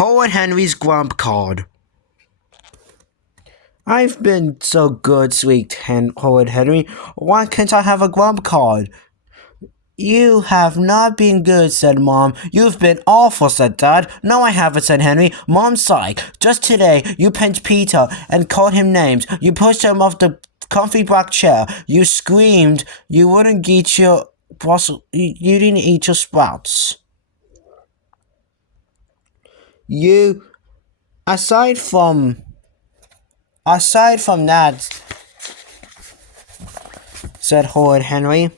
Horrid Henry's Grump card. I've been so good, sweet Horrid Henry. Why can't I have a Grump card? You have not been good, said Mom. You've been awful, said Dad. No, I haven't, said Henry. Mom sighed. Just today, you pinched Peter and called him names. You pushed him off the comfy black chair. You screamed. You wouldn't eat your you didn't eat your sprouts. You, aside from that, said Horrid Henry,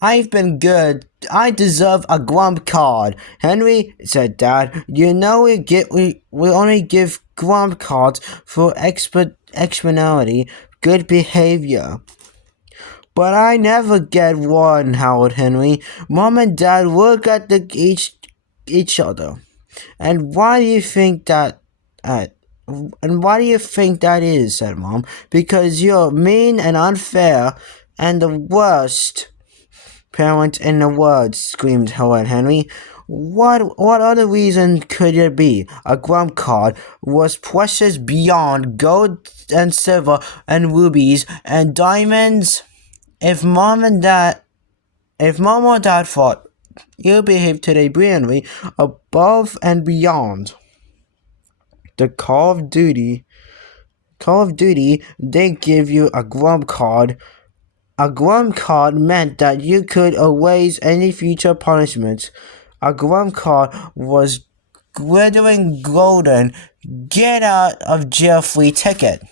I've been good. I deserve a Grump card. Henry, said Dad, you know we only give Grump cards for exceptionality, good behavior. But I never get one, howled Henry. Mom and Dad look at each other. And why do you think that is, said Mom. Because you're mean and unfair and the worst parent in the world, screamed Horrid Henry. What other reason could there be? A Grump card was precious beyond gold and silver and rubies and diamonds. If Mom or Dad thought you behaved today brilliantly, above and beyond the Call of Duty, they give you a Grump card. A Grump card meant that you could erase any future punishments. A Grump card was glittering golden, get out of jail free ticket.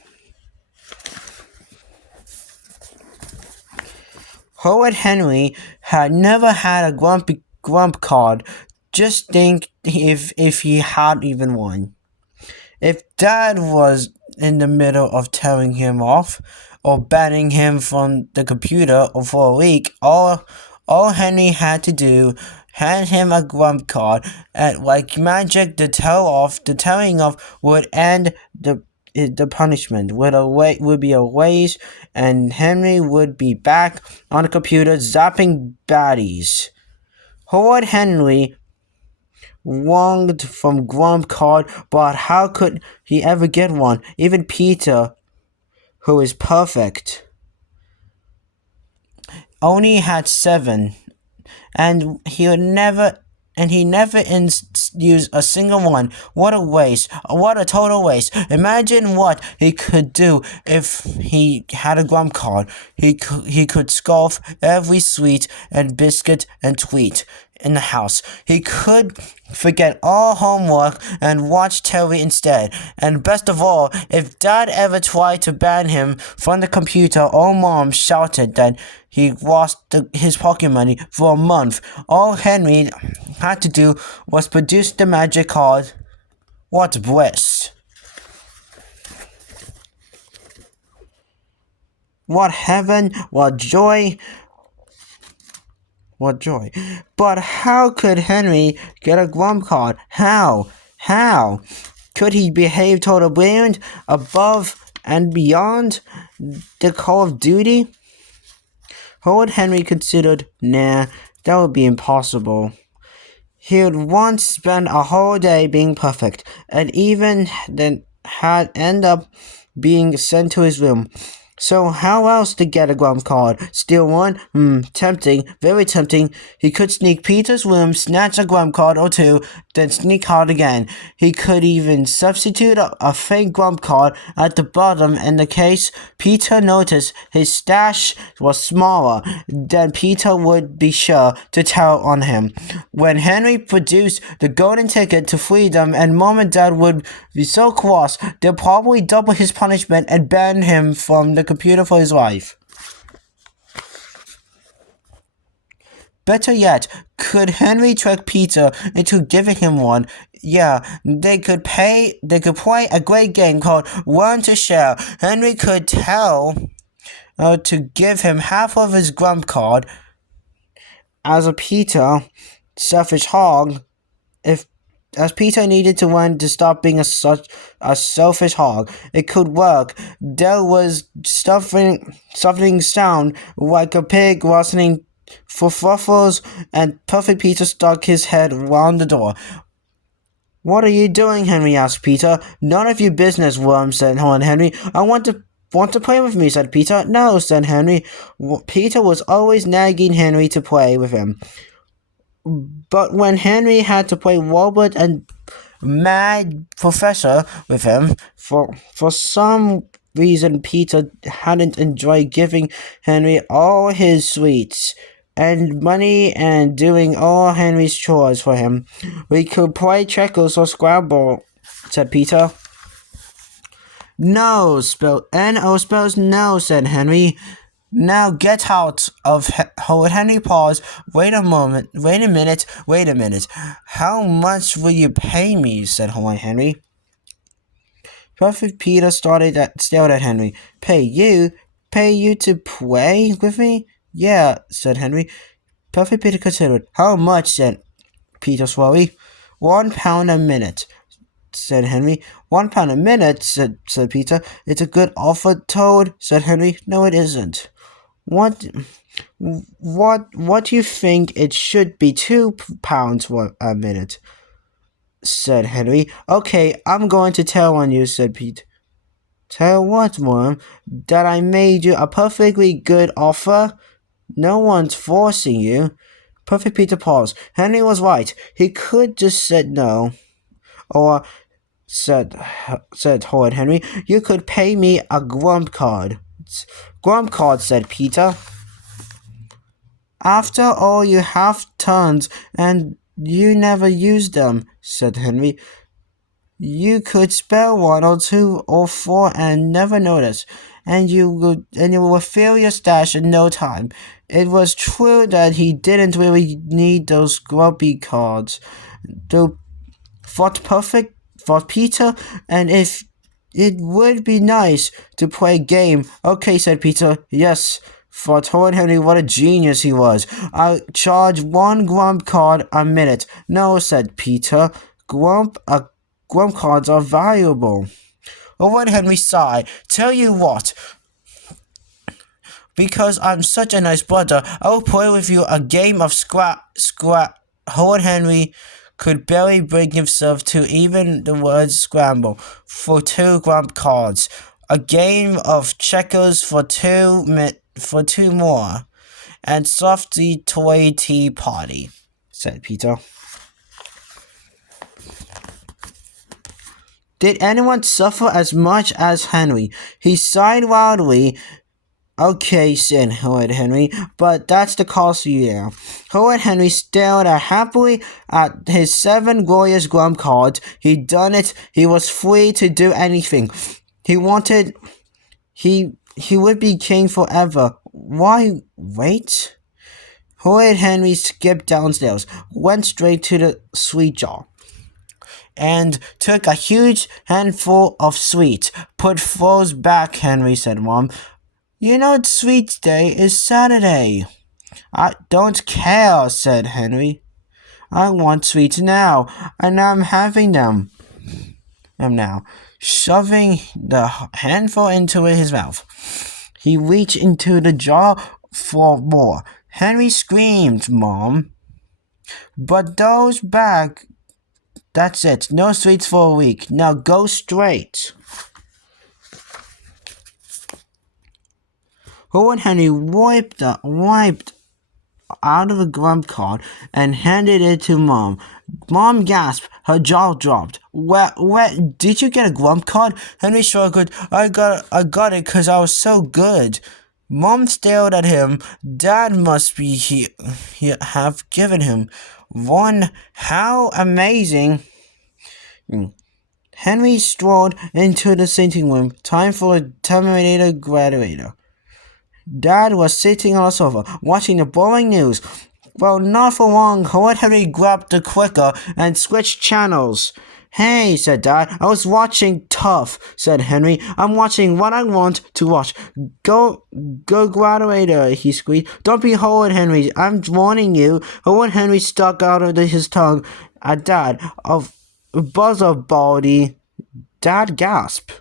Horrid Henry had never had a Grump card. Just think if he had even one. If Dad was in the middle of telling him off or banning him from the computer for a week, all Henry had to do, hand him a Grump card, and like magic the telling off would end the punishment would be erased, and Henry would be back on the computer zapping baddies. Horrid Henry longed from Grump card, but how could he ever get one? Even Peter, who is perfect, only had 7, and he never used a single one. What a waste! What a total waste! Imagine what he could do if he had a Grump card. He could scoff every sweet and biscuit and tweet in the house. He could forget all homework and watch TV instead. And best of all, if Dad ever tried to ban him from the computer or Mom shouted that he lost his pocket money for a month, all Henry had to do was produce the magic card. What bliss! What heaven! What joy! What joy. But how could Henry get a Grump card? How? Could he behave totally brilliant above and beyond the Call of Duty? Horrid Henry considered, nah, that would be impossible. He would once spend a whole day being perfect, and even then had end up being sent to his room. So how else to get a Grump card? Steal one? Tempting, very tempting. He could sneak Peter's room, snatch a Grump card or two, then sneak out again. He could even substitute a fake Grump card at the bottom in the case Peter noticed his stash was smaller. Then Peter would be sure to tell on him. When Henry produced the golden ticket to freedom and Mom and Dad would be so cross, they'll probably double his punishment and ban him from the computer for his life. Better yet, could Henry trick Peter into giving him one? Yeah, they could play a great game called Learn to Share. Henry could tell to give him half of his Grump card as a Peter selfish hog. As Peter needed to learn to stop being such a selfish hog, it could work. There was something sound like a pig rustling for ruffles, and Perfect Peter stuck his head round the door. What are you doing, Henry? Asked Peter. None of your business, Worm, said Henry. I want to play with me, said Peter. No, said Henry. Peter was always nagging Henry to play with him. But when Henry had to play Robert and Mad Professor with him, for some reason Peter hadn't enjoyed giving Henry all his sweets and money and doing all Henry's chores for him. We could play checkers or Scrabble, said Peter. No, spelled N-O spells no, said Henry. Now get out of Henry paused. Wait a minute. How much will you pay me? Said Henry. Perfect Peter stared at Henry. Pay you to play with me? Yeah, said Henry. Perfect Peter considered. How much? Said Peter slowly. £1 a minute, said Henry. £1 a minute, said Peter. It's a good offer, Toad, said Henry. No, it isn't. What do you think it should be? £2 a minute, said Henry. Okay, I'm going to tell on you, said Pete. Tell what, Worm? That I made you a perfectly good offer? No one's forcing you. Perfect Peter paused. Henry was right. He could just said no. Or, said Horrid Henry, you could pay me a Grump card. Grump card, said Peter. After all, you have tons, and you never use them, said Henry. You could spell 1 or 2 or 4 and never notice, and you will fill your stash in no time. It was true that he didn't really need those grumpy cards, though thought Peter, and if it would be nice to play a game. Okay, said Peter. Yes, thought Henry, what a genius he was. I'll charge 1 Grump card a minute. No, said Peter. Grump cards are valuable. Henry sighed. Tell you what, because I'm such a nice brother, I will play with you a game of scrap. Henry could barely bring himself to even the word scramble for 2 Grump cards. A game of checkers for 2 more, and softy toy tea party, said Peter. Did anyone suffer as much as Henry? He sighed wildly. Okay, said Horrid Henry, but that's the cost of you now. Horrid Henry stared happily at his 7 glorious Grump cards. He'd done it. He was free to do anything he wanted. He would be king forever. Why wait? Horrid Henry skipped downstairs, went straight to the sweet jar, and took a huge handful of sweets. Put those back, Henry, said Mom. You know Sweets Day is Saturday. I don't care, said Henry. I want sweets now, and I'm having them. Now, shoving the handful into his mouth. He reached into the jar for more. Henry screamed, Mom. But those back. That's it. No sweets for a week. Now go straight. Horrid Henry wiped out of the Grump card and handed it to Mom. Mom gasped. Her jaw dropped. Where, did you get a Grump card? Henry struggled. I got it because I was so good. Mom stared at him. Dad must be have given him one. How amazing. Henry strolled into the sitting room. Time for a Terminator graduator. Dad was sitting on the sofa, watching the boring news. Well, not for long. Horrid Henry grabbed the clicker and switched channels. Hey, said Dad. I was watching Tough, said Henry. I'm watching what I want to watch. Go, graduator, he squeaked. Don't be Horrid Henry. I'm warning you. Horrid Henry stuck out of his tongue at Dad. Of buzzer baldy. Dad gasped.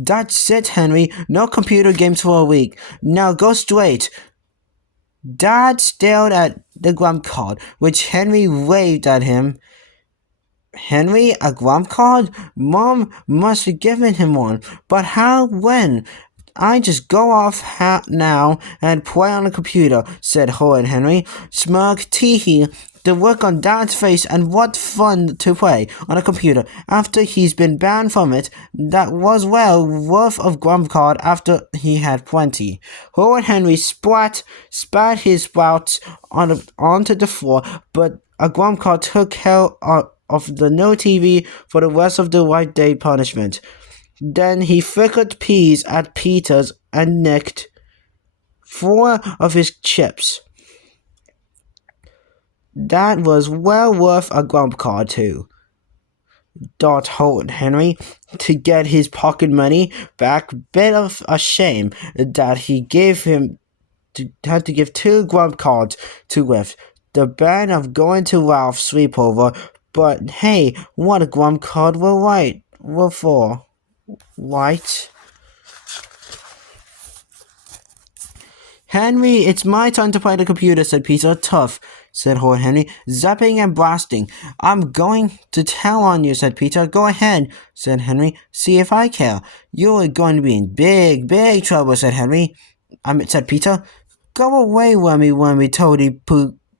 That's it, Henry. No computer games for a week. Now go straight. Dad stared at the Grump card, which Henry waved at him. Henry, a Grump card? Mom must have given him one. But how? When? I just go off now and play on the computer, said Horrid Henry. Smirk, teehee. The look on Dad's face, and what fun to play on a computer after he's been banned from it. That was well worth of Grump card after he had plenty. Horrid Henry spat his spouts onto the floor, but a Grump card took care of the no TV for the rest of the white day punishment. Then he flickered peas at Peter's and nicked 4 of his chips. That was well worth a Grump card too, thought Horrid Henry, to get his pocket money back. Bit of a shame that he had to give 2 Grump cards to lift the ban of going to Ralph's sleepover. But hey, what a Grump card were for, right? Henry, it's my turn to play the computer, said Peter. Tough, said Horrid Henry, zapping and blasting. I'm going to tell on you, said Peter. Go ahead, said Henry. See if I care. You're going to be in big, big trouble, said said Peter. Go away, wormy, toady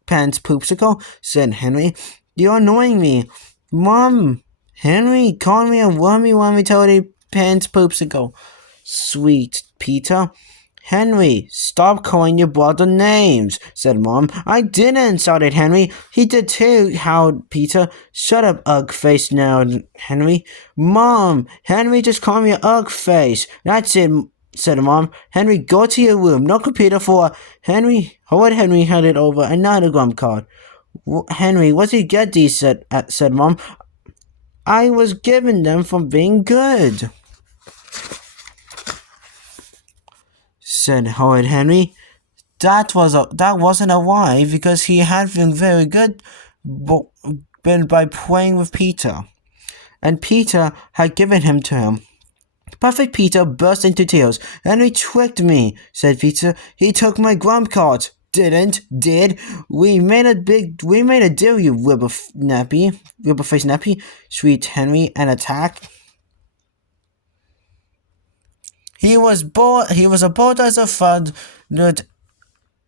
pants poopsicle, said Henry. You're annoying me. Mom, Henry called me a wormy, toady pants poopsicle. Sweet Peter. Henry, stop calling your brother names, said Mom. I didn't, shouted Henry. He did too, howled Peter. Shut up, ugg-face now, Henry. Mom, Henry just called me an ugg-face. That's it, said Mom. Henry, go to your room. No computer for Henry. Horrid Henry handed over another Grump card. Henry, what'd you get these, said Mom. I was given them for being good, said Horrid Henry. That wasn't a lie, because he had been very good by playing with Peter, and Peter had given him to him. Perfect Peter burst into tears. Henry tricked me, said Peter. He took my Grump cards. Did? We made a deal, you rubber-faced nappy, shrieked Henry, and attacked. He was a bold as a thud,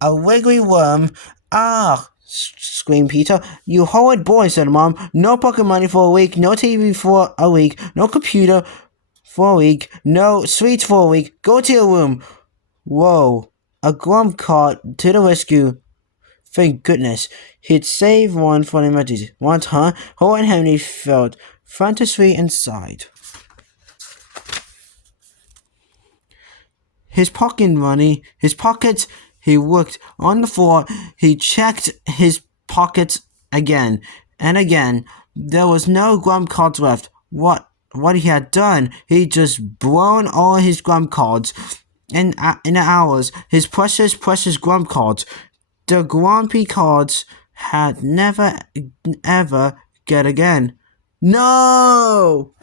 a wiggly worm. Ah, screamed Peter. You horrid boy, said Mom. No pocket money for a week, no TV for a week, no computer for a week, no sweets for a week. Go to your room. Whoa, a Grump card to the rescue. Thank goodness. He'd saved one for the emergency. Once, huh? Horrid Henry felt fantasy inside. His pockets, he looked on the floor, he checked his pockets again and again. There was no Grump cards left. What he had done, he'd just blown all his Grump cards in hours. His precious Grump cards. The Grumpy cards had never, ever get again. No!